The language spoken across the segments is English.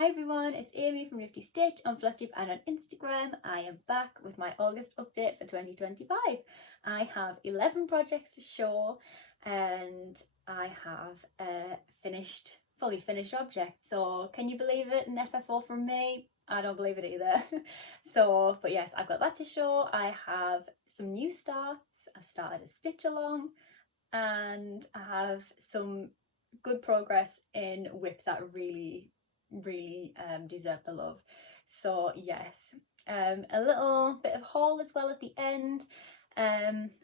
Hi everyone, it's Amy from Nifty Stitch on Flosstube and on Instagram. I am back with my August update for 2025. I have 11 projects to show and I have a fully finished object. So can you believe it? An FFO from me? I don't believe it either. But yes, I've got that to show. I have some new starts. I've started a stitch along and I have some good progress in whips that really deserve the love. So yes, a little bit of haul as well at the end,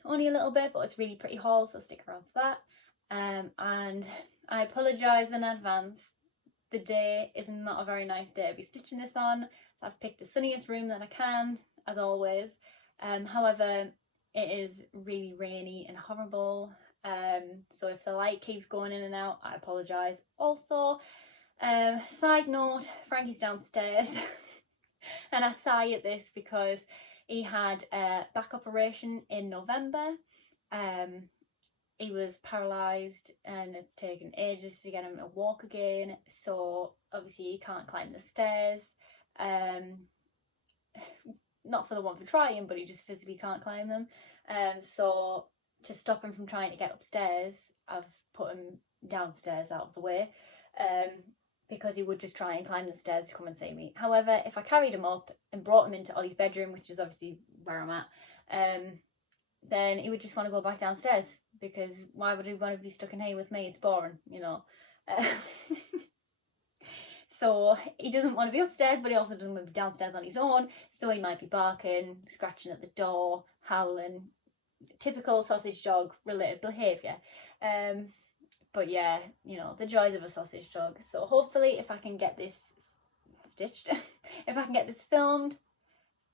only a little bit, but it's really pretty haul, so stick around for that. And I apologise in advance, the day is not a very nice day to be stitching this on, so I've picked the sunniest room that I can, as always. However, it is really rainy and horrible, so if the light keeps going in and out, I apologise. Also, side note, Frankie's downstairs and I sigh at this because he had a back operation in November. He was paralysed and it's taken ages to get him to walk again, so obviously he can't climb the stairs. Not for the one for trying, but he just physically can't climb them. So to stop him from trying to get upstairs, I've put him downstairs out of the way. Because he would just try and climb the stairs to come and see me. However, if I carried him up and brought him into Ollie's bedroom, which is obviously where I'm at, then he would just want to go back downstairs, because why would he want to be stuck in here with me? It's boring, you know. So he doesn't want to be upstairs, but he also doesn't want to be downstairs on his own, so he might be barking, scratching at the door, howling. Typical sausage dog related behaviour. But yeah, you know, the joys of a sausage dog. So hopefully if I can get this stitched, if I can get this filmed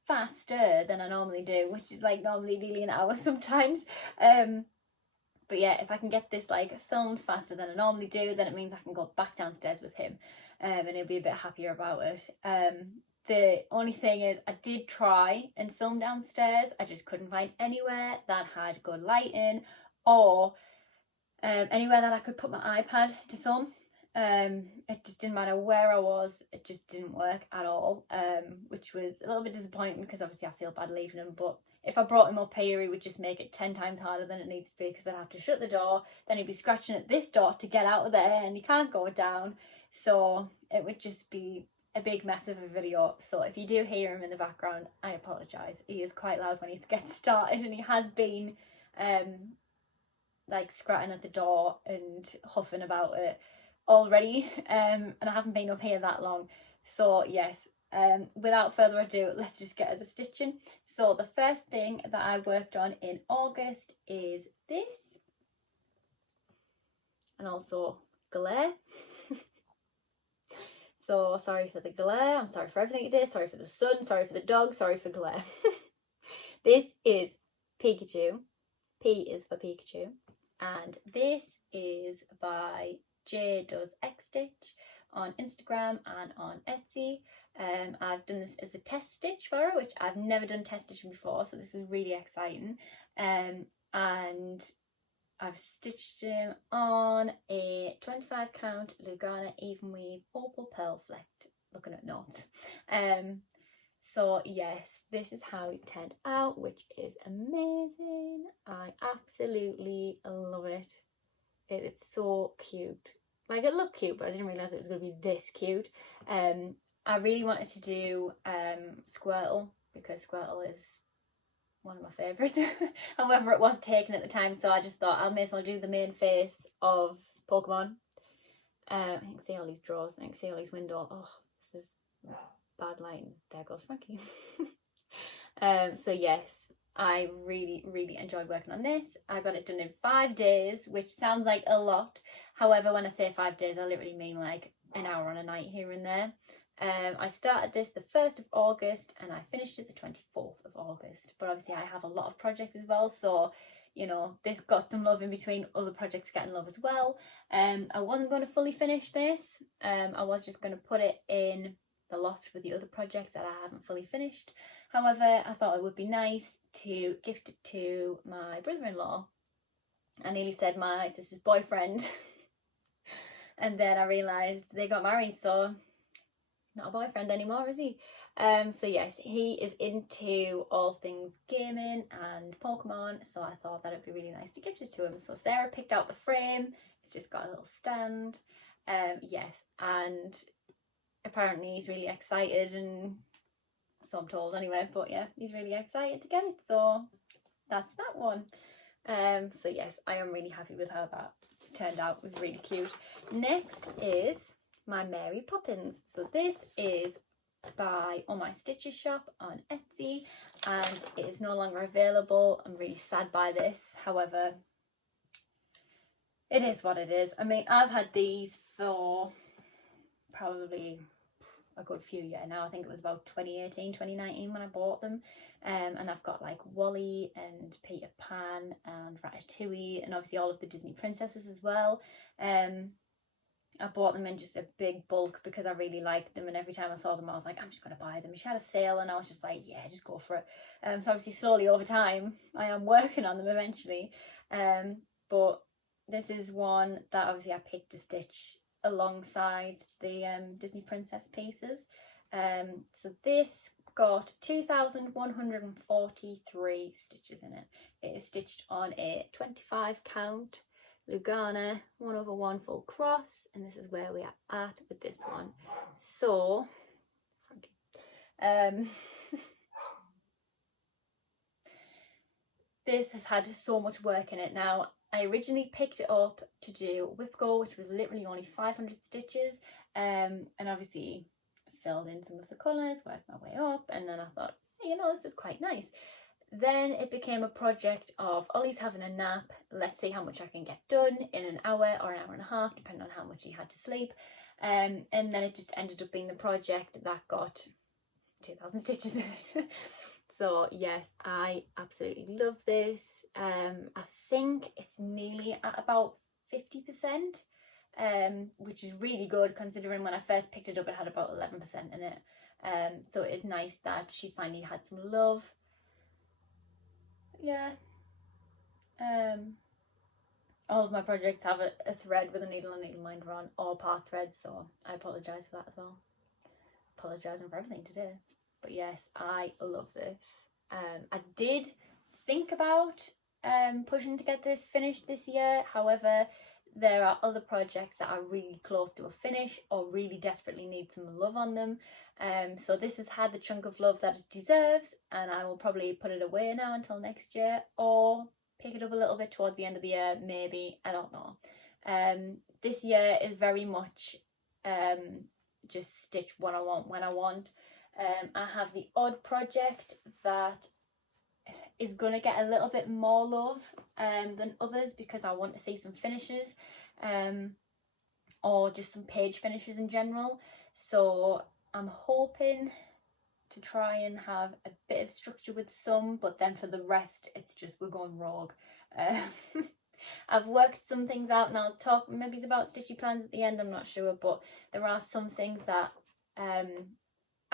faster than I normally do, which is like normally nearly an hour sometimes. But yeah, if I can get this like filmed faster than I normally do, then it means I can go back downstairs with him, and he'll be a bit happier about it. The only thing is, I did try and film downstairs. I just couldn't find anywhere that had good lighting or anywhere that I could put my iPad to film. It just didn't matter where I was, it just didn't work at all, which was a little bit disappointing because obviously I feel bad leaving him. But if I brought him up here, he would just make it 10 times harder than it needs to be, because I'd have to shut the door, then he'd be scratching at this door to get out of there and he can't go down, so it would just be a big mess of a video. So if you do hear him in the background, I apologise. He is quite loud when he gets started, and he has been like scratching at the door and huffing about it already, and I haven't been up here that long. So yes, without further ado, let's just get at the stitching. So the first thing that I worked on in August is this, and also glare. So sorry for the glare, I'm sorry for everything today, sorry for the sun, sorry for the dog, sorry for glare. This is Pikachu. P is for Pikachu. And this is by J Does X Stitch on Instagram and on Etsy. I've done this as a test stitch for her, which I've never done test stitching before, so this was really exciting. And I've stitched him on a 25 count Lugana even weave opal pearl flecked, looking at notes. So yes, this is how he's turned out, which is amazing. I absolutely love it. It is so cute. Like, it looked cute, but I didn't realise it was going to be this cute. I really wanted to do Squirtle, because Squirtle is one of my favourites. However, it was taken at the time, so I just thought I may as well do the main face of Pokemon. I can see all these drawers, I can see all these windows. Oh, this is bad lighting. There goes Frankie. So yes, I really enjoyed working on this. I got it done in 5 days, which sounds like a lot. However, when I say 5 days, I literally mean like an hour on a night here and there. I started this the 1st of August and I finished it the 24th of August. But obviously I have a lot of projects as well, so you know, this got some love in between other projects getting love as well. I wasn't going to fully finish this. I was just going to put it in the loft with the other projects that I haven't fully finished. However, I thought it would be nice to gift it to my brother-in-law. I nearly said my sister's boyfriend. And then I realised they got married, so not a boyfriend anymore, is he? So yes, he is into all things gaming and Pokemon, so I thought that it'd be really nice to gift it to him. So Sarah picked out the frame. It's just got a little stand. Yes, and apparently he's really excited, and so I'm told anyway, but yeah, he's really excited to get it, so that's that one. So yes, I am really happy with how that turned out. It was really cute. Next is my Mary Poppins. So this is by All My Stitches shop on Etsy, and it is no longer available. I'm really sad by this. However, it is what it is. I mean, I've had these for probably a good few years now. I think it was about 2018, 2019 when I bought them. And I've got like Wally and Peter Pan and Ratatouille and obviously all of the Disney princesses as well. I bought them in just a big bulk because I really liked them, and every time I saw them I was like, I'm just going to buy them. She had a sale and I was just like, yeah, just go for it. So obviously slowly over time I am working on them eventually. But this is one that obviously I picked to stitch alongside the Disney princess pieces. So this got 2,143 stitches in it. It is stitched on a 25 count Lugana 1/1 full cross, and this is where we are at with this one. So this has had so much work in it. Now, I originally picked it up to do Whip Go, which was literally only 500 stitches, and obviously filled in some of the colours, worked my way up, and then I thought, hey, you know, this is quite nice. Then it became a project of Ollie's having a nap, let's see how much I can get done in an hour or an hour and a half, depending on how much he had to sleep. And then it just ended up being the project that got 2,000 stitches in it. So yes, I absolutely love this. I think it's nearly at about 50%, which is really good considering when I first picked it up it had about 11% in it. So it is nice that she's finally had some love. Yeah. All of my projects have a thread with a needle and needle minder on, or part threads, so I apologise for that as well. Apologising for everything today. But yes, I love this. I did think about pushing to get this finished this year. However, there are other projects that are really close to a finish or really desperately need some love on them. So this has had the chunk of love that it deserves, and I will probably put it away now until next year, or pick it up a little bit towards the end of the year, maybe. I don't know. This year is very much just stitch what I want when I want. I have the odd project that is going to get a little bit more love than others because I want to see some finishes, or just some page finishes in general. So I'm hoping to try and have a bit of structure with some, but then for the rest it's just we're going rogue. I've worked some things out, and I'll talk maybe about stitchy plans at the end, I'm not sure, but there are some things that I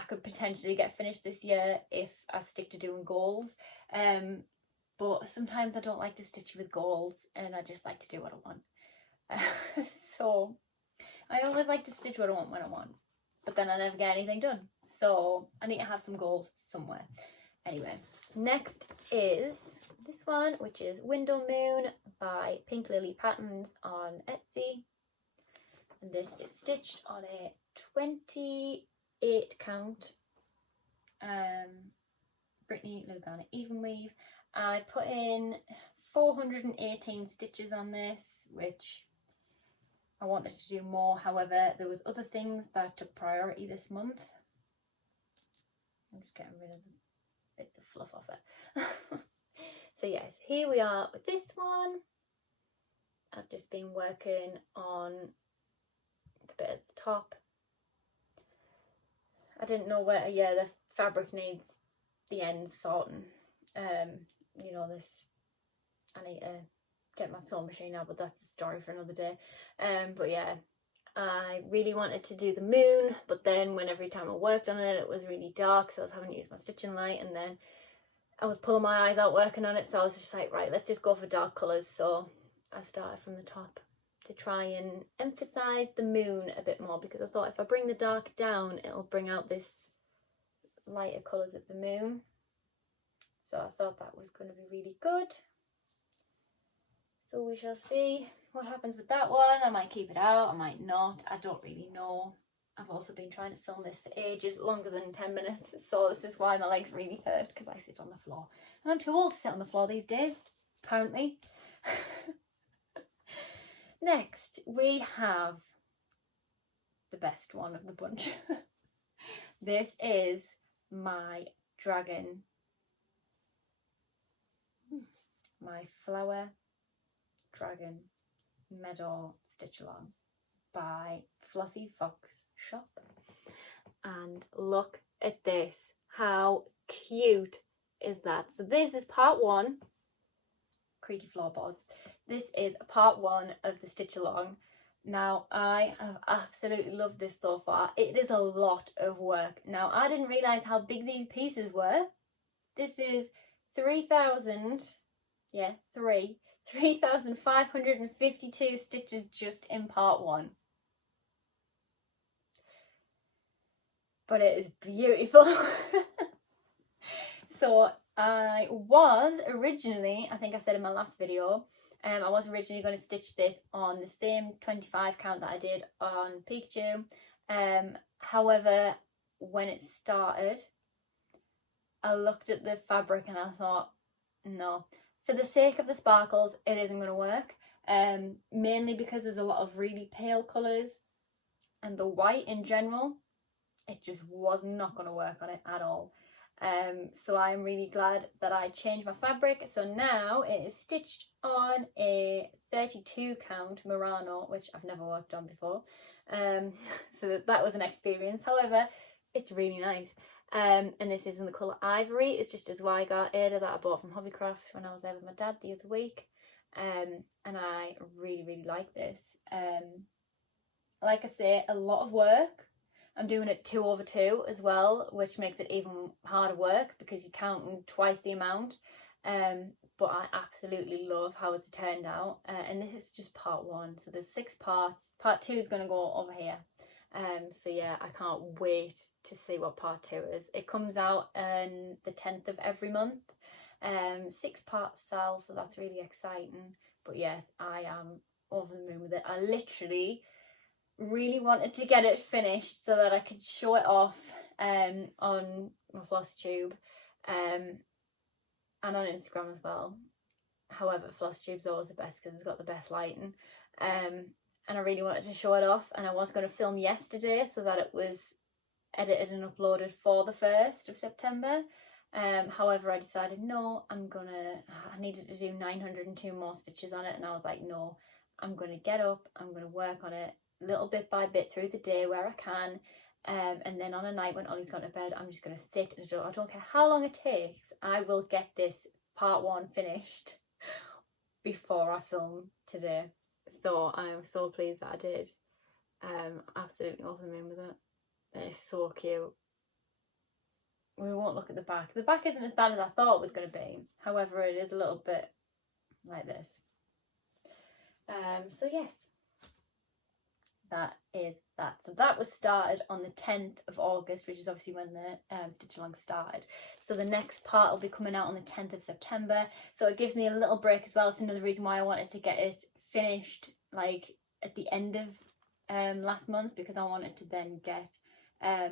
could potentially get finished this year if I stick to doing goals. But sometimes I don't like to stitch with goals, and I just like to do what I want. So I always like to stitch what I want when I want, but then I never get anything done. So I need to have some goals somewhere. Anyway, next is this one, which is Window Moon by Pink Lily Patterns on Etsy. And this is stitched on a 28 count Brittany Lugana even weave. I put in 418 stitches on this, which I wanted to do more. However, there was other things that took priority this month. I'm just getting rid of the bits of fluff off it. So yes, here we are with this one. I've just been working on the bit at the top. I didn't know where, yeah, the fabric needs the ends sorting. You know, this, I need to get my sewing machine out, but that's a story for another day. But yeah, I really wanted to do the moon, but then when every time I worked on it, it was really dark, so I was having to use my stitching light, and then I was pulling my eyes out working on it, so I was just like, right, let's just go for dark colours. So I started from the top to try and emphasize the moon a bit more, because I thought if I bring the dark down, it'll bring out this lighter colours of the moon. So I thought that was going to be really good. So we shall see what happens with that one. I might keep it out, I might not, I don't really know. I've also been trying to film this for ages, longer than 10 minutes, so this is why my legs really hurt, because I sit on the floor. And I'm too old to sit on the floor these days, apparently. Next, we have the best one of the bunch. This is my dragon, my flower dragon Meadow stitch along by FlossFoxShop. And look at this, how cute is that? So this is part one, creaky floorboards. This is part one of the stitch along. Now I have absolutely loved this so far. It is a lot of work. Now I didn't realise how big these pieces were. This is 3,552 stitches just in part one. But it is beautiful. So I was originally, I think I said in my last video, I was originally going to stitch this on the same 25 count that I did on Pikachu. However, when it started, I looked at the fabric and I thought, no, for the sake of the sparkles, it isn't going to work. Mainly because there's a lot of really pale colours, and the white in general, it just was not going to work on it at all. So I'm really glad that I changed my fabric. So now it is stitched on a 32 count Murano, which I've never worked on before. So that was an experience. However, it's really nice. And this is in the colour Ivory. It's just a Zweigart Ada that I bought from Hobbycraft when I was there with my dad the other week. And I really, really like this. Like I say, a lot of work. I'm doing it 2/2 as well, which makes it even harder work because you're counting twice the amount. But I absolutely love how it's turned out. And this is just part one. So there's 6 parts. Part 2 is going to go over here. So yeah, I can't wait to see what part 2 is. It comes out on the 10th of every month. 6 parts sell, so that's really exciting. But yes, I am over the moon with it. I literally really wanted to get it finished so that I could show it off on my Flosstube and on Instagram as well. However, Flosstube's always the best because it's got the best lighting. And I really wanted to show it off, and I was going to film yesterday so that it was edited and uploaded for the 1st of September. However, I decided no, I needed to do 902 more stitches on it, and I was like, no, I'm going to get up, I'm going to work on it little bit by bit through the day where I can, and then on a night when Ollie's gone to bed, I'm just going to sit and do it. I don't care how long it takes, I will get this part 1 finished before I film today. So I am so pleased that I did. Absolutely over the moon with it. It is so cute. We won't look at the back. The back isn't as bad as I thought it was going to be. However, it is a little bit like this. So yes, that is that. So that was started on the 10th of August, which is obviously when the stitch along started. So the next part will be coming out on the 10th of September. So it gives me a little break as well. It's another reason why I wanted to get it finished like at the end of last month, because I wanted to then get a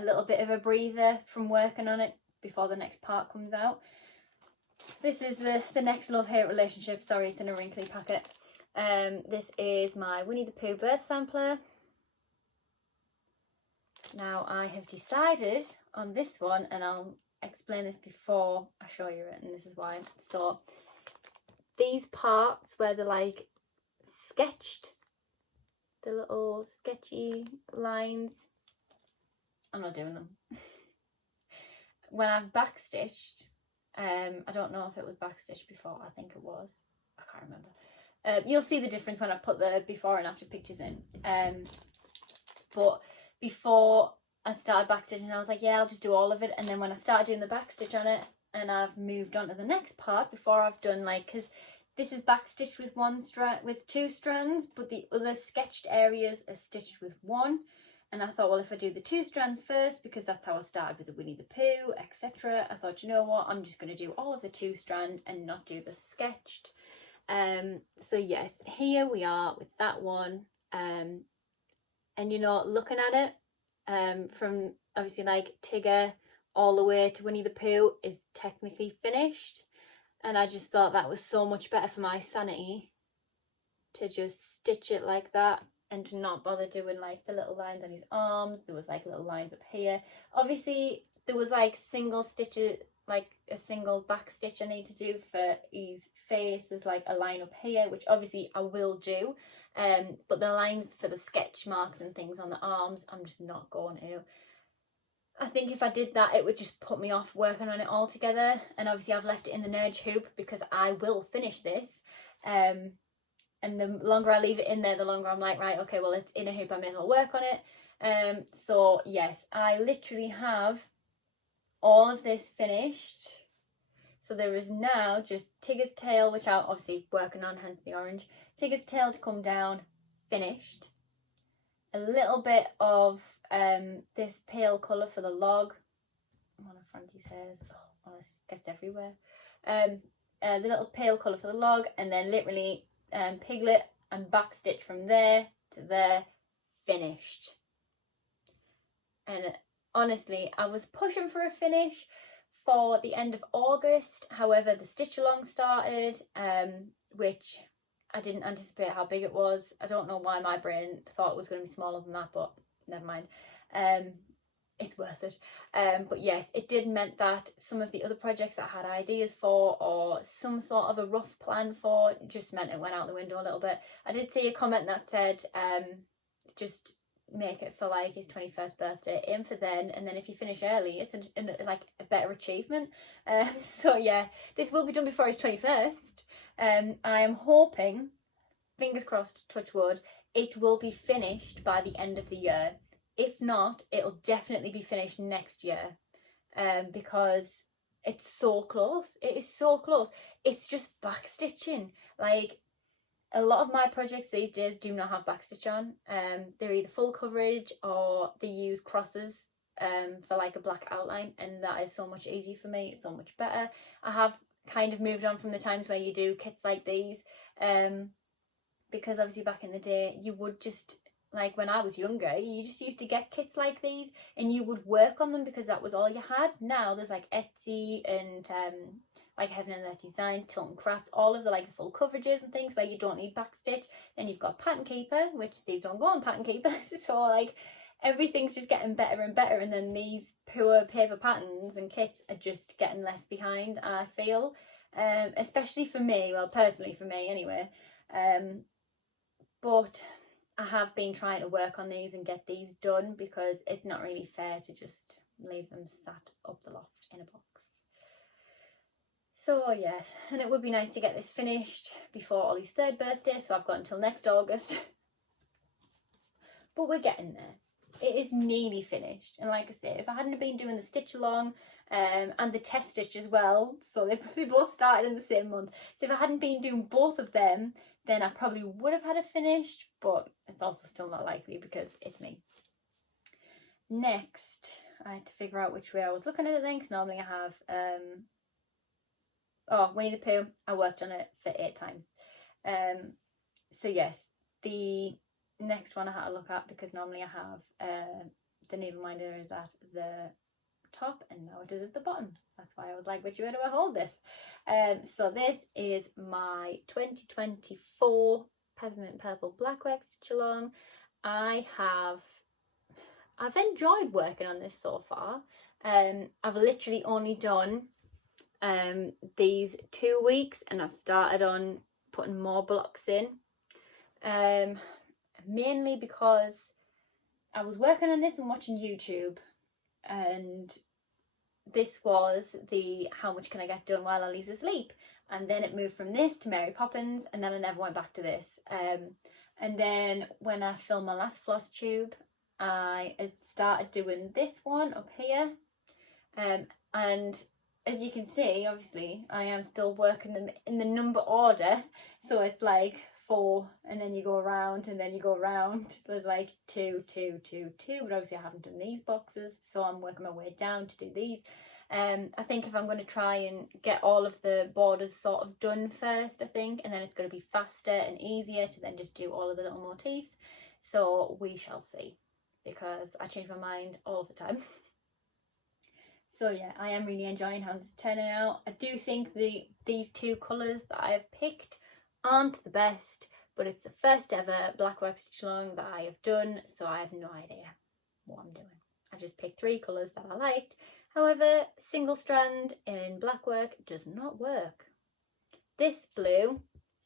little bit of a breather from working on it before the next part comes out. This is the next love-hate relationship. Sorry, it's in a wrinkly packet. This is my Winnie the Pooh birth sampler. Now I have decided on this one, and I'll explain this before I show you it, and this is why. So these parts where they're like sketched, the little sketchy lines, I'm not doing them. When I've backstitched, I don't know if it was backstitched before, I think it was, I can't remember. You'll see the difference when I put the before and after pictures in. But before I started backstitching, I was like, yeah, I'll just do all of it. And then when I started doing the backstitch on it, and I've moved on to the next part before I've done, like, because this is backstitched with with 2 strands, but the other sketched areas are stitched with 1. And I thought, well, if I do the 2 strands first, because that's how I started with the Winnie the Pooh, etc. I thought, you know what, I'm just going to do all of the 2 strand and not do the sketched. So yes, here we are with that one. And you know, looking at it, from obviously like Tigger all the way to Winnie the Pooh is technically finished. And I just thought that was so much better for my sanity to just stitch it like that and to not bother doing like the little lines on his arms. There was like little lines up here. Obviously there was like single stitches, like a single back stitch I need to do for his face. There's like a line up here, which obviously I will do. But the lines for the sketch marks and things on the arms, I'm just not going to. I think if I did that, it would just put me off working on it altogether. And obviously I've left it in the nudge hoop because I will finish this. And the longer I leave it in there, the longer I'm like, right, okay, well, it's in a hoop, I may as well work on it. So yes, I literally have all of this finished. So there is now just Tigger's tail, which I'm obviously working on, hence the orange. Tigger's tail to come down, finished. A little bit of this pale colour for the log. One of Frankie's hairs. Oh, this gets everywhere. The little pale colour for the log, and then literally Piglet and backstitch from there to there, finished. And honestly, I was pushing for a finish for the end of August. However, the stitch along started, which I didn't anticipate how big it was. I don't know why my brain thought it was going to be smaller than that, but never mind. It's worth it. But yes, it did meant that some of the other projects that I had ideas for or some sort of a rough plan for just meant it went out the window a little bit. I did see a comment that said just make it for like his 21st birthday, aim for then, and then if you finish early it's like a better achievement. So yeah, this will be done before his 21st. I am hoping, fingers crossed, touch wood, it will be finished by the end of the year. If not, it'll definitely be finished next year, because it's so close. It is so close. It's just backstitching. Like, a lot of my projects these days do not have backstitch on. They're either full coverage or they use crosses for like a black outline, and that is so much easier for me. It's so much better. I have kind of moved on from the times where you do kits like these, because obviously back in the day you would just, like when I was younger, you just used to get kits like these and you would work on them because that was all you had. Now there's like Etsy and like Heaven and Earth Designs, Tilton Crafts, all of the like the full coverages and things where you don't need backstitch. Then you've got Pattern Keeper, which these don't go on Pattern Keeper. So like everything's just getting better and better, and then these poor paper patterns and kits are just getting left behind, I feel. Especially for me, well personally for me anyway. But I have been trying to work on these and get these done because it's not really fair to just leave them sat up the loft in a box. So yes, and it would be nice to get this finished before Ollie's 3rd birthday, so I've got until next August. But we're getting there. It is nearly finished, and like I say, if I hadn't been doing the stitch along and the test stitch as well, so they both started in the same month, so if I hadn't been doing both of them, then I probably would have had it finished, but it's also still not likely because it's me. Next, I had to figure out which way I was looking at it then, because normally I have Winnie the Pooh. I worked on it for 8 times. So yes, the next one I had to look at, because normally I have the needle minder is at the top and now it is at the bottom. That's why I was like, which way do I hold this? So this is my 2024 Peppermint Purple Black Wax Stitch Along. I've enjoyed working on this so far. I've literally only done these 2 weeks, and I've started on putting more blocks in, mainly because I was working on this and watching YouTube, and this was the how much can I get done while Ollie's asleep, and then it moved from this to Mary Poppins, and then I never went back to this. And then when I filmed my last Flosstube, I started doing this one up here, and as you can see, obviously, I am still working them in the number order. So it's like 4, and then you go around, and then you go around. There's like 2, 2, 2, 2. But obviously I haven't done these boxes, so I'm working my way down to do these. I think if I'm going to try and get all of the borders sort of done first, I think, and then it's going to be faster and easier to then just do all of the little motifs. So we shall see, because I change my mind all the time. So yeah, I am really enjoying how this is turning out. I do think these 2 colours that I have picked aren't the best, but it's the first ever black work stitch along that I have done, so I have no idea what I'm doing. I just picked 3 colours that I liked. However, single strand in black work does not work. This blue,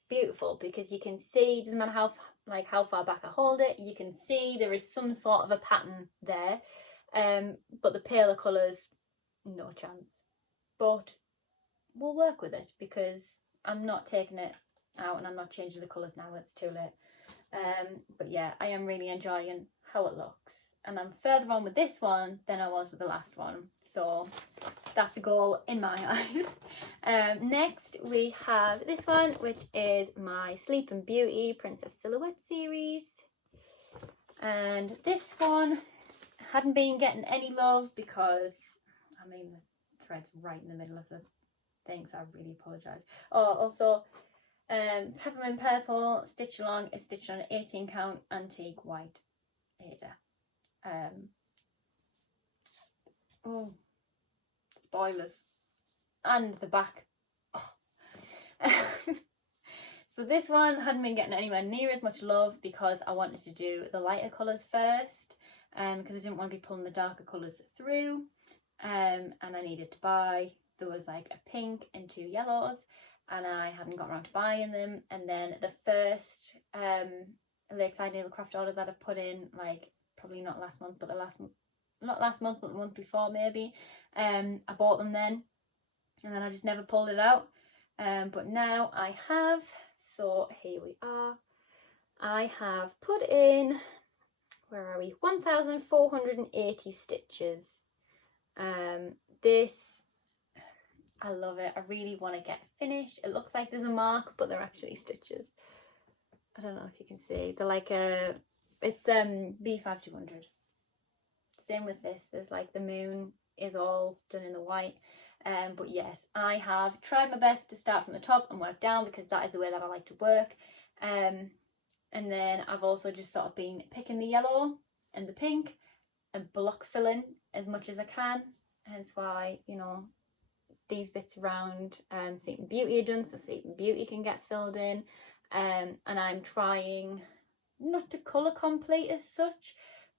beautiful, because you can see, doesn't matter how far back I hold it, you can see there is some sort of a pattern there. But the paler colours, no chance. But we'll work with it, because I'm not taking it out and I'm not changing the colours now, it's too late. But yeah, I am really enjoying how it looks, and I'm further on with this one than I was with the last one, so that's a goal in my eyes. Next we have this one, which is my Sleeping Beauty Princess Silhouette series, and this one hadn't been getting any love because, I mean, the thread's right in the middle of the thing, so I really apologise. Oh, also, Peppermint Purple stitch along is stitched on an 18 count antique white Ada. Oh, spoilers, and the back. Oh. So this one hadn't been getting anywhere near as much love because I wanted to do the lighter colours first, because I didn't want to be pulling the darker colours through, and I needed to buy, there was like a pink and 2 yellows, and I hadn't got around to buying them. And then the first Lakeside Needlecraft order that I put in, like probably not last month, but not last month, but the month before maybe, I bought them then, and then I just never pulled it out. But now I have, so here we are. I have put in, where are we, 1,480 stitches. This, I love it. I really want to get finished. It looks like there's a mark, but they're actually stitches. I don't know if you can see. They're like it's B5200. Same with this. There's like the moon is all done in the white. But yes, I have tried my best to start from the top and work down, because that is the way that I like to work. And then I've also just sort of been picking the yellow and the pink and block filling as much as I can. Hence why, you know, these bits around Sleeping Beauty are done, so Sleeping Beauty can get filled in. And I'm trying not to colour complete as such,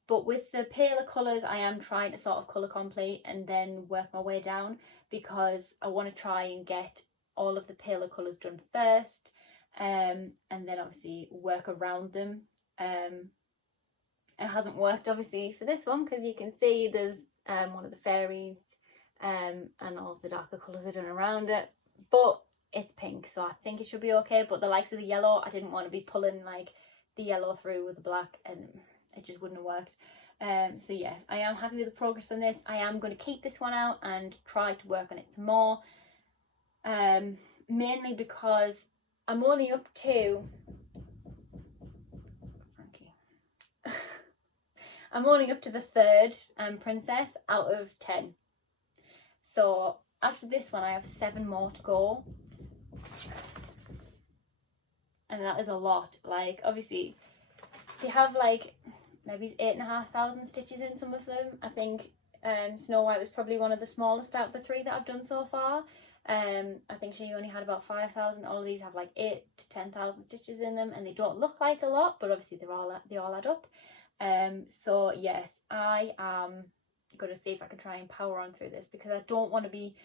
but with the paler colours I am trying to sort of colour complete and then work my way down, because I want to try and get all of the paler colours done first, and then obviously work around them. It hasn't worked obviously for this one, because you can see there's one of the fairies, and all of the darker colours are done around it, but it's pink, so I think it should be okay. But the likes of the yellow, I didn't want to be pulling like the yellow through with the black, and it just wouldn't have worked. So yes, I am happy with the progress on this. I am going to keep this one out and try to work on it some more, mainly because I'm only up to I'm only up to the 3rd princess out of 10. So after this one I have 7 more to go, and that is a lot. Like, obviously they have like maybe 8,500 stitches in some of them. I think Snow White was probably one of the smallest out of the 3 that I've done so far. I think she only had about 5,000. All of these have like 8,000 to 10,000 stitches in them, and they don't look like a lot, but obviously they all add up. So yes, I am going to see if I can try and power on through this, because I don't want to be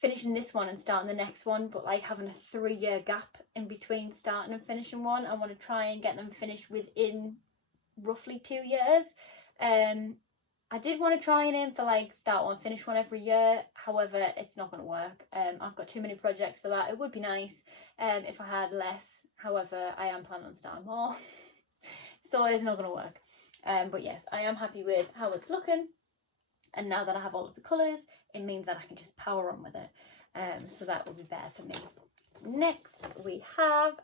finishing this one and starting the next one, but like having a 3-year gap in between starting and finishing one. I want to try and get them finished within roughly 2 years. I did want to try and aim for like start one, finish one every year. However, it's not going to work. I've got too many projects for that. It would be nice if I had less. However, I am planning on starting more. So it's not going to work. But yes, I am happy with how it's looking. And now that I have all of the colours, it means that I can just power on with it. So that will be better for me. Next we have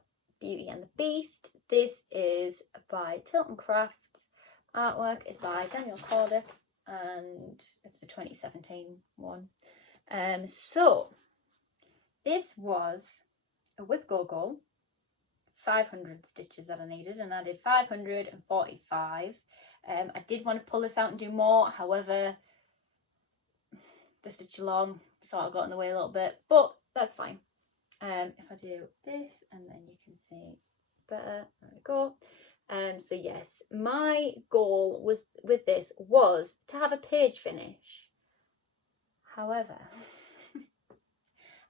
Beauty and the Beast. This is by Tilton Crafts. Artwork is by Daniel Cordick, and it's the 2017 one. So this was a whip goal, 500 stitches that I needed, and I did 545. I did want to pull this out and do more, however the stitch along sort of got in the way a little bit, but that's fine. If I do this and then you can see better, there we go. So yes, my goal with this was to have a page finish. However,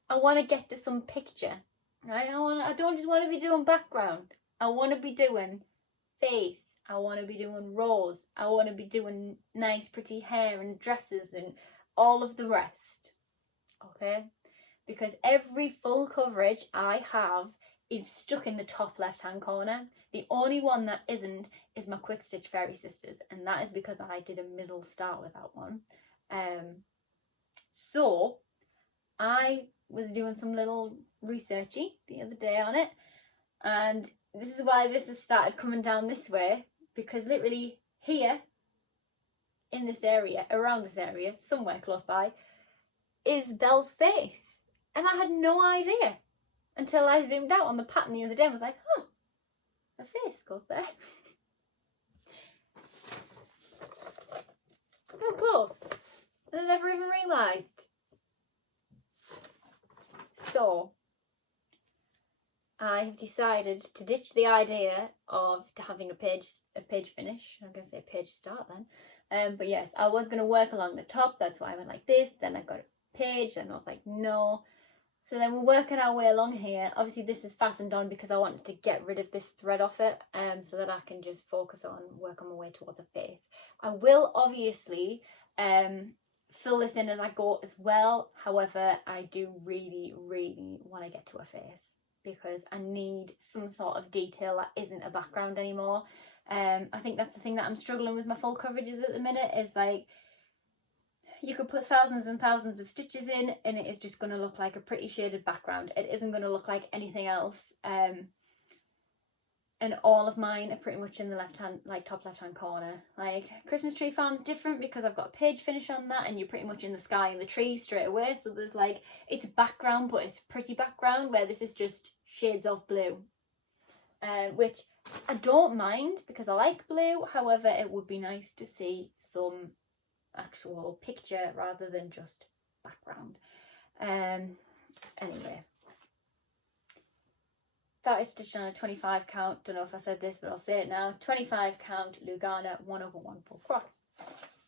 I want to get to some picture, right? I don't just want to be doing background. I want to be doing face. I want to be doing rose. I want to be doing nice pretty hair and dresses and all of the rest. Okay? Because every full coverage I have is stuck in the top left hand corner. The only one that isn't is my Quick Stitch Fairy Sisters, and that is because I did a middle start with that one. So I was doing some little researchy the other day on it, and this is why this has started coming down this way, because literally here in this area, around this area, somewhere close by, is Belle's face. And I had no idea until I zoomed out on the pattern the other day and was like, huh, the face goes there. How close. And I never even realised. So I have decided to ditch the idea of having a page finish. I'm going to say page start then. But yes, I was going to work along the top. That's why I went like this. Then I got a page and I was like, no. So then we're working our way along here. Obviously this is fastened on because I wanted to get rid of this thread off it, so that I can just focus on work on my way towards a face. I will obviously fill this in as I go as well. However, I do really want to get to a face because I need some sort of detail that isn't a background anymore. I think that's the thing that I'm struggling with my full coverages at the minute, is like, you could put thousands and thousands of stitches in and it is just going to look like a pretty shaded background. It isn't going to look like anything else. And all of mine are pretty much in the left hand, like top left hand corner. Like Christmas Tree Farm's different because I've got a page finish on that and you're pretty much in the sky and the trees straight away. So there's like, it's background, but it's pretty background, where this is just shades of blue. Which I don't mind because I like blue. However, it would be nice to see some actual picture rather than just background. Anyway, that is stitched on a 25 count. Don't know if I said this, but I'll say it now. 25 count Lugana 1/1 full cross.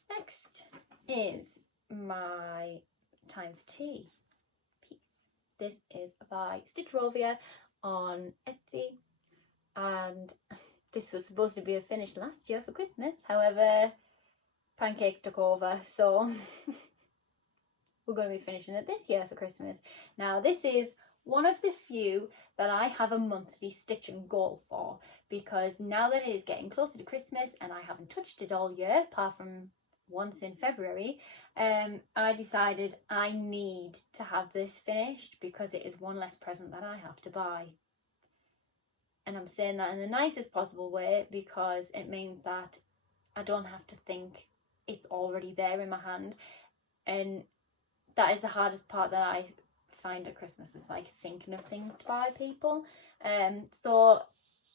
Next is my Time for Tea piece. This is by Stitchrovia on Etsy, and this was supposed to be finished last year for Christmas. However, pancakes took over, so we're going to be finishing it this year for Christmas. Now this is one of the few that I have a monthly stitching goal for, because now that it is getting closer to Christmas and I haven't touched it all year apart from once in February, I decided I need to have this finished because it is one less present that I have to buy. And I'm saying that in the nicest possible way because it means that I don't have to think, it's already there in my hand. And that is the hardest part that I find at Christmas, is like thinking of things to buy people. So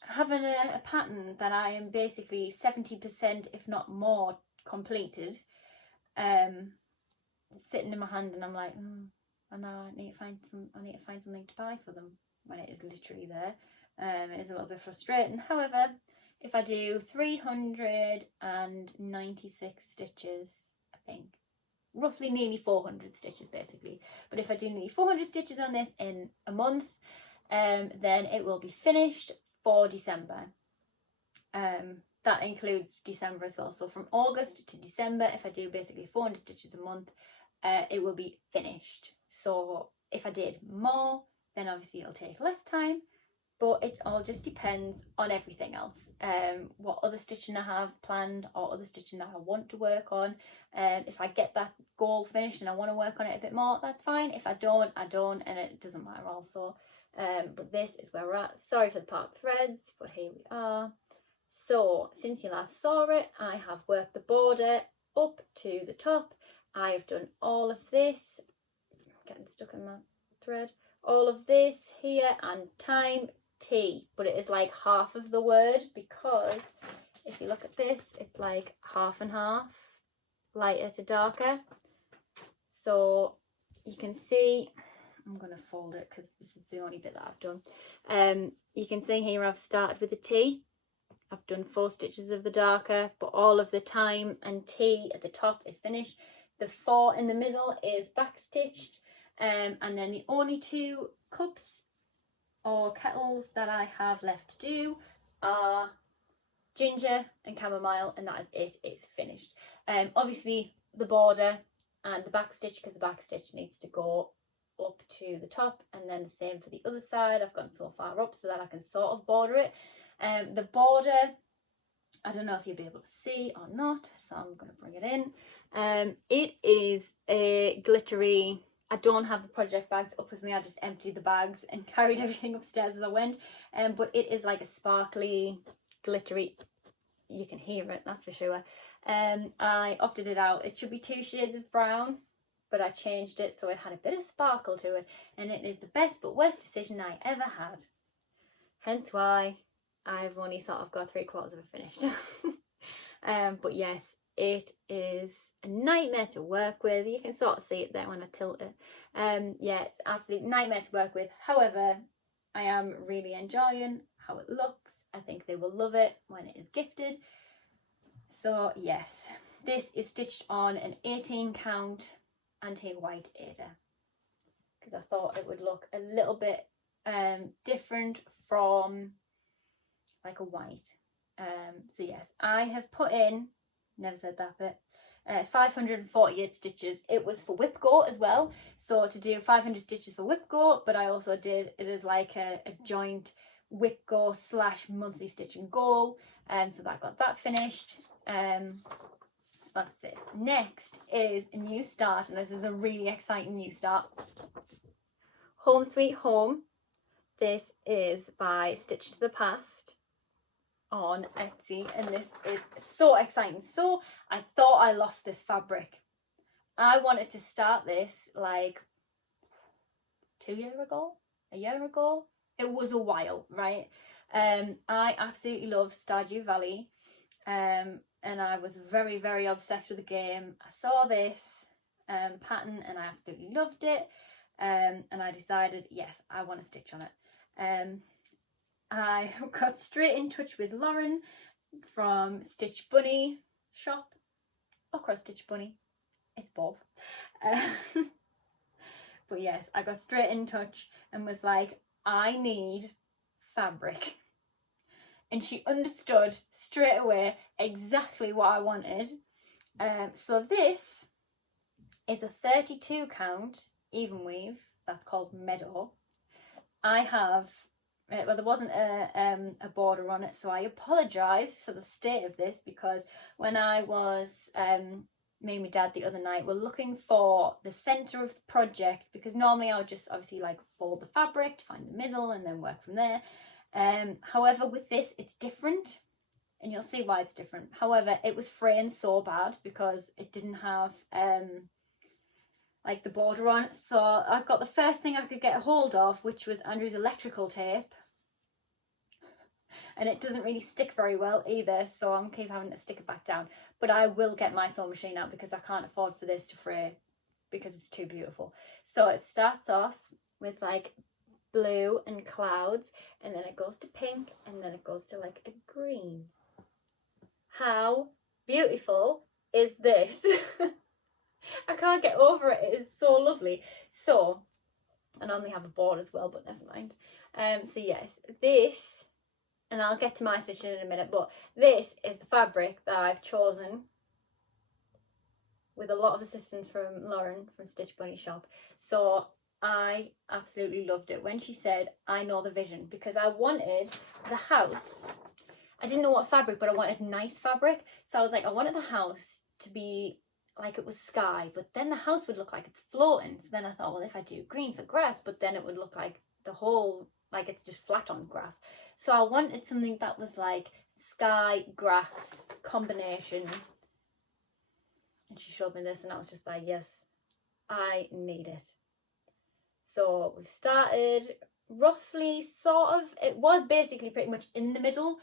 having a pattern that I am basically 70% if not more completed, sitting in my hand, and I'm like, I know I need to find something to buy for them when it is literally there. It is a little bit frustrating. However, if I do 396 stitches, I think, roughly nearly 400 stitches basically, but if I do nearly 400 stitches on this in a month, then it will be finished for December. That includes December as well, so from August to December, if I do basically 400 stitches a month, it will be finished. So if I did more, then obviously it'll take less time, but it all just depends on everything else. What other stitching I have planned or other stitching that I want to work on. If I get that goal finished and I want to work on it a bit more, that's fine. If I don't, I don't, and it doesn't matter also. But this is where we're at. Sorry for the park threads, but here we are. So since you last saw it, I have worked the border up to the top. I have done all of this. I'm getting stuck in my thread. All of this here and time T, but it is like half of the word, because if you look at this, it's like half and half, lighter to darker. So you can see, I'm going to fold it because this is the only bit that I've done. You can see here I've started with a T. I've done 4 stitches of the darker, but all of the time and T at the top is finished. The 4 in the middle is back stitched, and then the only 2 cups or kettles that I have left to do are ginger and chamomile, and that is it. It's finished. Obviously the border and the back stitch, because the back stitch needs to go up to the top, and then the same for the other side. I've gone so far up so that I can sort of border it. The border, I don't know if you'll be able to see or not, so I'm going to bring it in. It is a glittery, I don't have the project bags up with me, I just emptied the bags and carried everything upstairs as I went. But it is like a sparkly, glittery, you can hear it, that's for sure. I opted it out. It should be 2 shades of brown, but I changed it so it had a bit of sparkle to it, and it is the best but worst decision I ever had. Hence why I've only sort of got 3/4 of it finished. But yes, it is a nightmare to work with. You can sort of see it there when I tilt it. Yeah, it's an absolute nightmare to work with. However, I am really enjoying how it looks. I think they will love it when it is gifted. So yes, this is stitched on an 18 count anti-white Ada, because I thought it would look a little bit different from like a white. So yes, I have put in, never said that bit, 548 stitches. It was for whip go as well, so to do 500 stitches for whip go, but I also did it as like a joint whip go / monthly stitching goal, so that got that finished. So that's this. Next is a new start, and this is a really exciting new start. Home Sweet Home. This is by Stitch to the Past on Etsy, and this is so exciting. So I thought I lost this fabric. I wanted to start this like 2 years ago, a year ago. It was a while, right? I absolutely love Stardew Valley, and I was very, very obsessed with the game. I saw this pattern and I absolutely loved it, and I decided, yes, I want to stitch on it. I got straight in touch with Lauren from Stitch Bunny shop, or Cross Stitch Bunny, it's both. But yes, I got straight in touch and was like, I need fabric. And she understood straight away exactly what I wanted. So this is a 32 count even weave, that's called Meadow. I have, well, there wasn't a border on it, so I apologise for the state of this, because when I was, me and my dad the other night were looking for the centre of the project, because normally I would just obviously like fold the fabric to find the middle and then work from there. However, with this it's different, and you'll see why it's different. However, it was fraying so bad because it didn't have like the border on, so I got the first thing I could get a hold of, which was Andrew's electrical tape, and it doesn't really stick very well either, so I'm keep having to stick it back down. But I will get my sewing machine out, because I can't afford for this to fray because it's too beautiful. So it starts off with like blue and clouds, and then it goes to pink, and then it goes to like a green. How beautiful is this? I can't get over it. It is so lovely. So I normally have a board as well, but never mind. So yes, this, and I'll get to my stitching in a minute, but this is the fabric that I've chosen with a lot of assistance from Lauren from Stitch Bunny shop. So I absolutely loved it when she said, I know the vision, because I wanted the house. I didn't know what fabric, but I wanted nice fabric. So I was like, I wanted the house to be like it was sky, but then the house would look like it's floating. So then I thought, well, if I do green for grass, but then it would look like the whole, like it's just flat on grass. So I wanted something that was like sky, grass combination. And she showed me this and I was just like, yes, I need it. So we've started roughly sort of, it was basically pretty much in the middle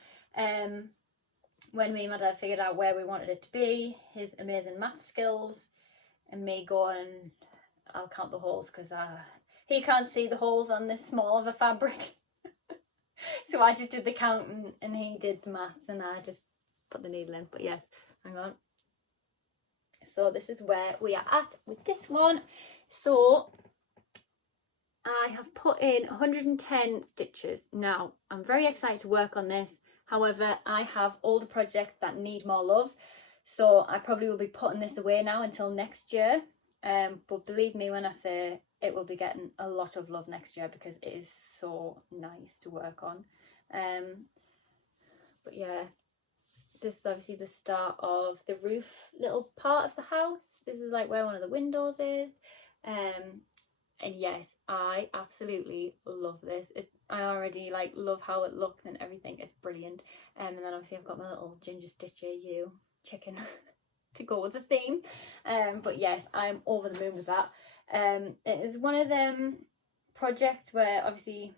when me and my dad figured out where we wanted it to be, his amazing math skills and me going, I'll count the holes because he can't see the holes on this small of a fabric. So I just did the counting and he did the maths and I just put the needle in. But yes, hang on. So this is where we are at with this one. So I have put in 110 stitches. Now, I'm very excited to work on this. However, I have older projects that need more love. So I probably will be putting this away now until next year. But believe me when I say it will be getting a lot of love next year because it is so nice to work on. But yeah, this is obviously the start of the roof little part of the house. This is like where one of the windows is. And yes, I absolutely love this. I already like love how it looks and everything. It's brilliant. And then obviously I've got my little ginger stitcher chicken to go with the theme. But yes, I'm over the moon with that. It is one of them projects where obviously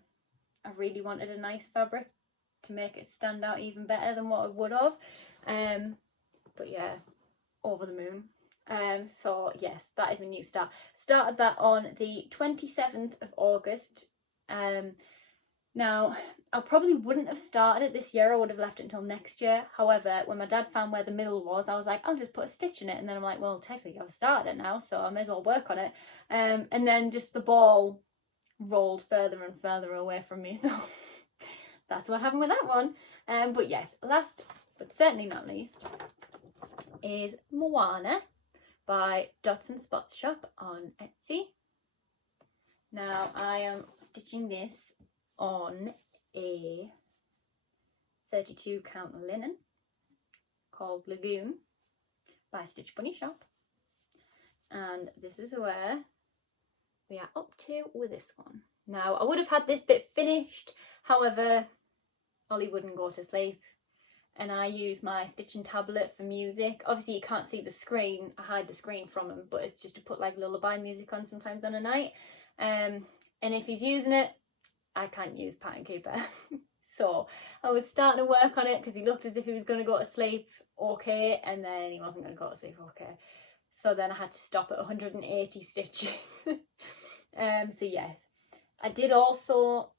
I really wanted a nice fabric to make it stand out even better than what I would have. But yeah, over the moon. So yes, that is my new start. Started that on the 27th of August. Now, I probably wouldn't have started it this year. I would have left it until next year. However, when my dad found where the middle was, I was like, I'll just put a stitch in it. And then I'm like, well, technically I've started it now, so I may as well work on it. And then just the ball rolled further and further away from me. So that's what happened with that one. But yes, last but certainly not least is Moana by Dots and Spots Shop on Etsy. Now I am stitching this on a 32 count linen called Lagoon by Stitch Bunny Shop, and this is where we are up to with this one. Now I would have had this bit finished, however Ollie wouldn't go to sleep and I use my stitching tablet for music. Obviously you can't see the screen, I hide the screen from him, but it's just to put like lullaby music on sometimes on a night. And if he's using it, I can't use Pattern Keeper. So I was starting to work on it because he looked as if he was going to go to sleep okay, and then he wasn't going to go to sleep okay. So then I had to stop at 180 stitches. So yes, I did also,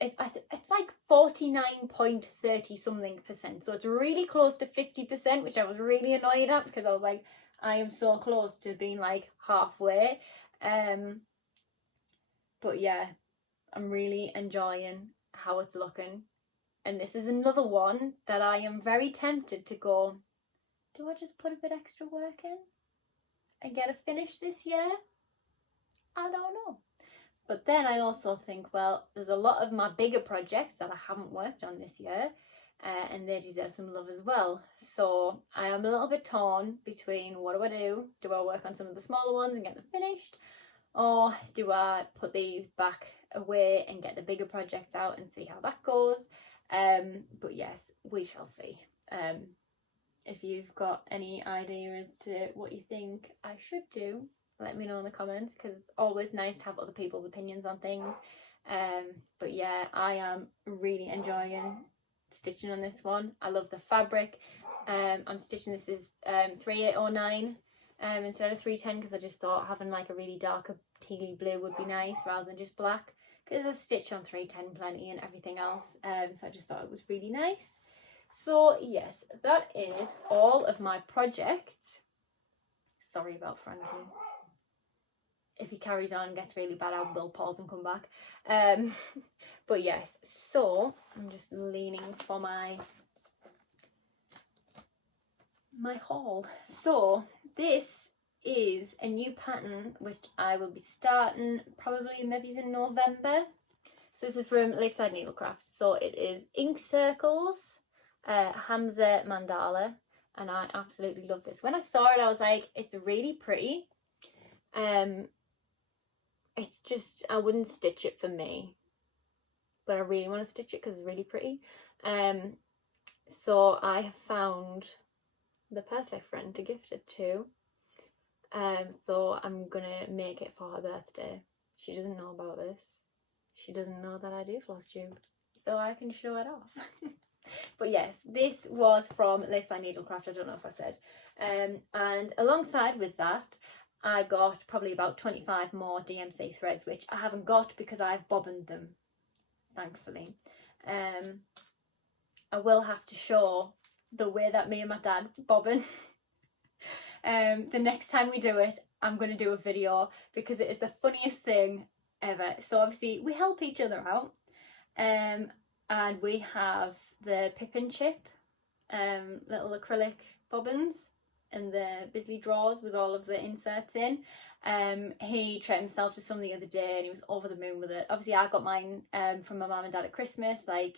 it's like 49.30 something %. So it's really close to 50%, which I was really annoyed at because I was like, I am so close to being like halfway. But yeah, I'm really enjoying how it's looking. And this is another one that I am very tempted to go, do I just put a bit extra work in and get a finish this year? I don't know. But then I also think, well, there's a lot of my bigger projects that I haven't worked on this year, and they deserve some love as well. So I am a little bit torn between what do? Do I work on some of the smaller ones and get them finished? Or do I put these back away and get the bigger projects out and see how that goes? But yes, we shall see. If you've got any idea as to what you think I should do, let me know in the comments, because it's always nice to have other people's opinions on things. But yeah, I am really enjoying stitching on this one. I love the fabric. I'm stitching this as 3809 instead of 310 because I just thought having like a really darker tealy blue would be nice rather than just black, because I stitch on 310 plenty and everything else. So I just thought it was really nice. So yes, that is all of my projects. Sorry about Frankie. If he carries on and gets really bad, I will pause and come back. But yes, so I'm just leaning for my haul. So this is a new pattern which I will be starting probably maybe in November. So this is from Lakeside Needlecraft. So it is ink circles, Hamza mandala, and I absolutely love this. When I saw it, I was like, it's really pretty. It's just, I wouldn't stitch it for me, but I really want to stitch it because it's really pretty. So I have found the perfect friend to gift it to. So I'm gonna make it for her birthday. She doesn't know about this. She doesn't know that I do Flosstube, so I can show it off. But yes, this was from Lakeside Needlecraft, I don't know if I said. And alongside with that, I got probably about 25 more DMC threads, which I haven't got because I've bobbined them, thankfully. I will have to show the way that me and my dad bobbin. The next time we do it, I'm going to do a video because it is the funniest thing ever. So obviously we help each other out, and we have the Pip and Chip little acrylic bobbins and the Bisley drawers with all of the inserts in. He treated himself to some the other day and he was over the moon with it. Obviously I got mine from my mum and dad at Christmas like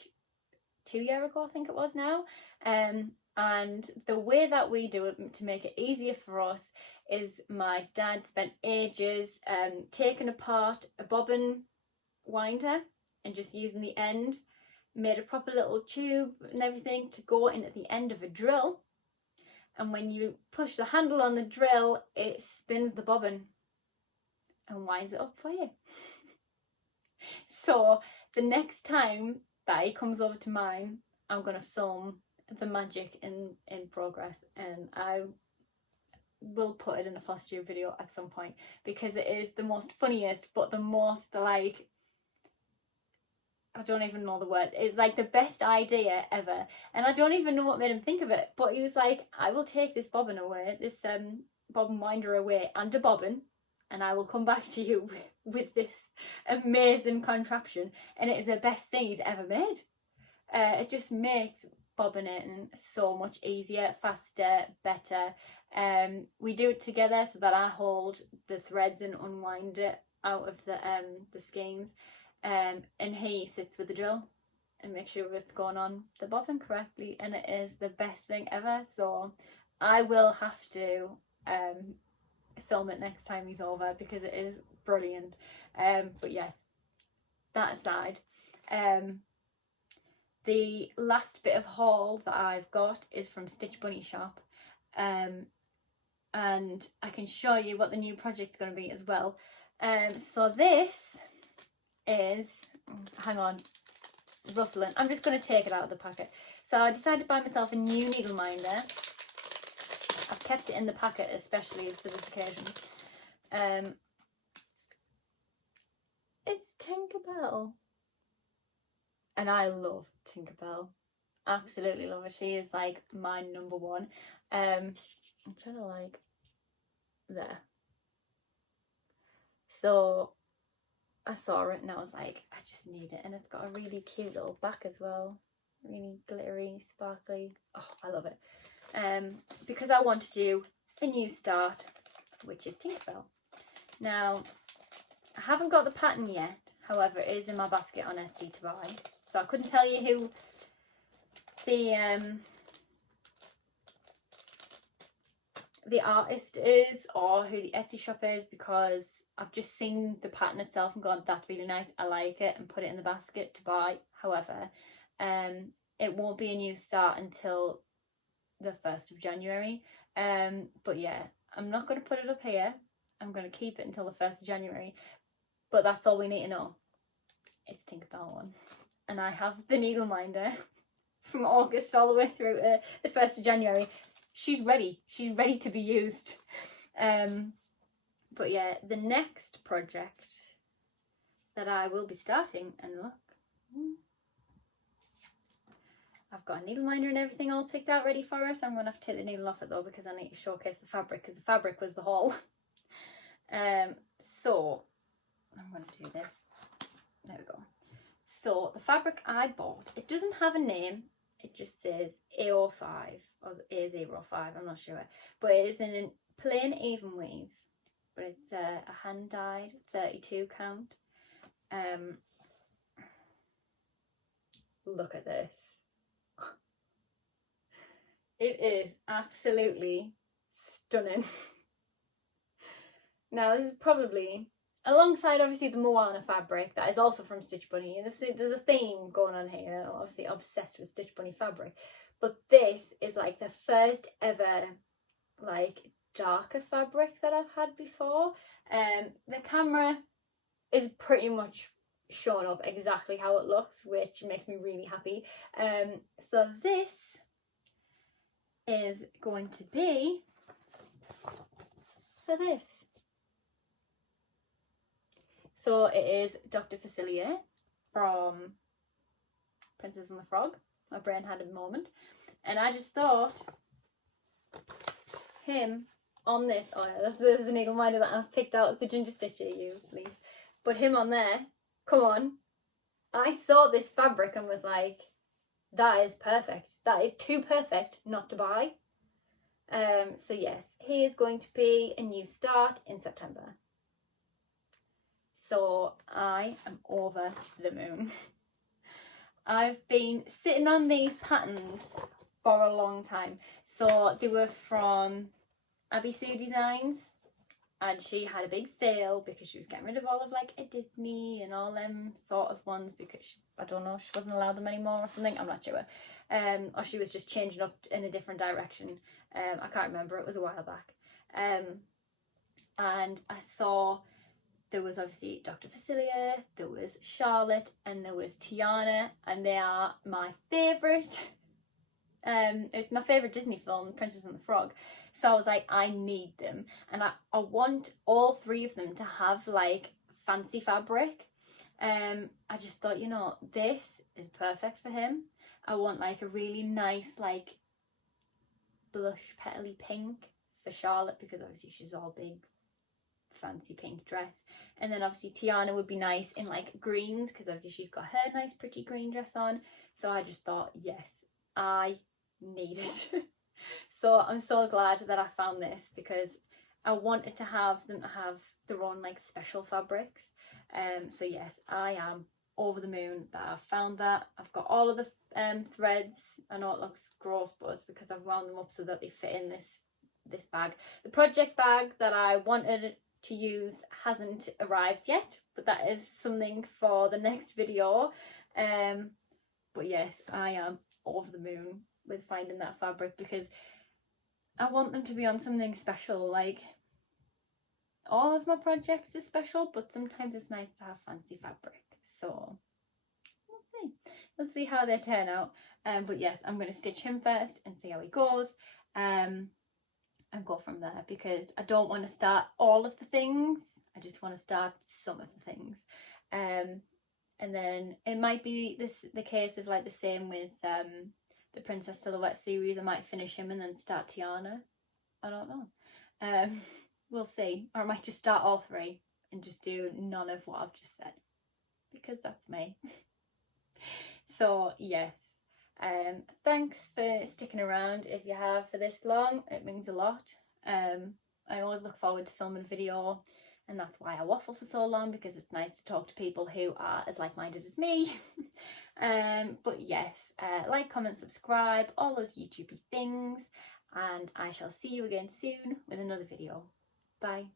2 years ago, I think it was now. And the way that we do it to make it easier for us is my dad spent ages taking apart a bobbin winder and just using the end, made a proper little tube and everything to go in at the end of a drill. And when you push the handle on the drill, it spins the bobbin and winds it up for you. So the next time that he comes over to mine, I'm going to film the magic in progress, and I will put it in a Flosstube video at some point because it is the most funniest, but the most like, I don't even know the word, it's like the best idea ever, and I don't even know what made him think of it, but he was like, I will take this bobbin away, this bobbin winder away and a bobbin, and I will come back to you with this amazing contraption, and it is the best thing he's ever made. It just makes bobbining so much easier, faster, better. We do it together so that I hold the threads and unwind it out of the skeins, and he sits with the drill and makes sure it's going on the bobbin correctly, and it is the best thing ever. So I will have to film it next time he's over because it is brilliant. But yes, that aside, the last bit of haul that I've got is from Stitch Bunny Shop, and I can show you what the new project's going to be as well. So this is, hang on, rustling, I'm just going to take it out of the packet. So I decided to buy myself a new needle minder. I've kept it in the packet especially for this occasion. It's Tinkerbell. And I love Tinkerbell. Absolutely love her. She is like my number one. I'm trying to like, there. So I saw it and I was like, I just need it. And it's got a really cute little back as well. Really glittery, sparkly. Oh, I love it. Because I want to do a new start, which is Tinkerbell. Now, I haven't got the pattern yet. However, it is in my basket on Etsy to buy. So I couldn't tell you who the artist is or who the Etsy shop is, because I've just seen the pattern itself and gone, that's really nice, I like it, and put it in the basket to buy. However, it won't be a new start until the 1st of January. But yeah, I'm not going to put it up here. I'm going to keep it until the 1st of January. But that's all we need to know. It's Tinkerbell one. And I have the needle minder from August all the way through to the 1st of January. She's ready. She's ready to be used. But yeah, the next project that I will be starting, and look, I've got a needle minder and everything all picked out ready for it. I'm going to have to take the needle off it though because I need to showcase the fabric, because the fabric was the haul. So I'm going to do this. There we go. So the fabric I bought, it doesn't have a name, it just says A05 or A05, I'm not sure, but it is in plain even weave, but it's a hand dyed 32 count. Look at this. It is absolutely stunning. Now this is probably, alongside obviously the Moana fabric that is also from Stitch Bunny, and there's a theme going on here. I'm obviously obsessed with Stitch Bunny fabric, but this is like the first ever like darker fabric that I've had before. The camera is pretty much showing up exactly how it looks, which makes me really happy. So this is going to be for this. So it is Dr. Facilier from Princess and the Frog. My brain had a moment, and I just thought him on this. Oh yeah, there's an eagle minder that I've picked out as the ginger stitcher, you leave. But him on there, come on. I saw this fabric and was like, that is perfect. That is too perfect not to buy. So yes, he is going to be a new start in September. So I am over the moon. I've been sitting on these patterns for a long time. So they were from Abby Sue Designs, and she had a big sale because she was getting rid of all of like a Disney and all them sort of ones because she, I don't know, she wasn't allowed them anymore or something, I'm not sure. Or she was just changing up in a different direction. I can't remember, it was a while back. And I saw there was obviously Dr. Facilier, there was Charlotte, and there was Tiana, and they are my favourite. It's my favourite Disney film, Princess and the Frog. So I was like, I need them, and I want all three of them to have like fancy fabric. I just thought, you know, this is perfect for him. I want like a really nice like blush petally pink for Charlotte, because obviously she's all big fancy pink dress, and then obviously Tiana would be nice in like greens because obviously she's got her nice pretty green dress on. So I just thought, yes, I need it. So I'm so glad that I found this, because I wanted to have them have their own like special fabrics. So yes, I am over the moon that I've found that. I've got all of the threads. I know it looks gross, but it's because I've wound them up so that they fit in this bag. The project bag that I wanted to use hasn't arrived yet, but that is something for the next video. But yes, I am over the moon with finding that fabric, because I want them to be on something special. Like, all of my projects are special, but sometimes it's nice to have fancy fabric. So we'll see how they turn out. But yes, I'm going to stitch him first and see how he goes, and go from there, because I don't want to start all of the things. I just want to start some of the things. And then it might be the case of like the same with the Princess Silhouette series. I might finish him and then start Tiana. I don't know. We'll see. Or I might just start all three and just do none of what I've just said, because that's me. So yes, thanks for sticking around if you have for this long. It means a lot. I always look forward to filming a video, and that's why I waffle for so long, because it's nice to talk to people who are as like-minded as me. But yes, like, comment, subscribe, all those YouTubey things, and I shall see you again soon with another video. Bye.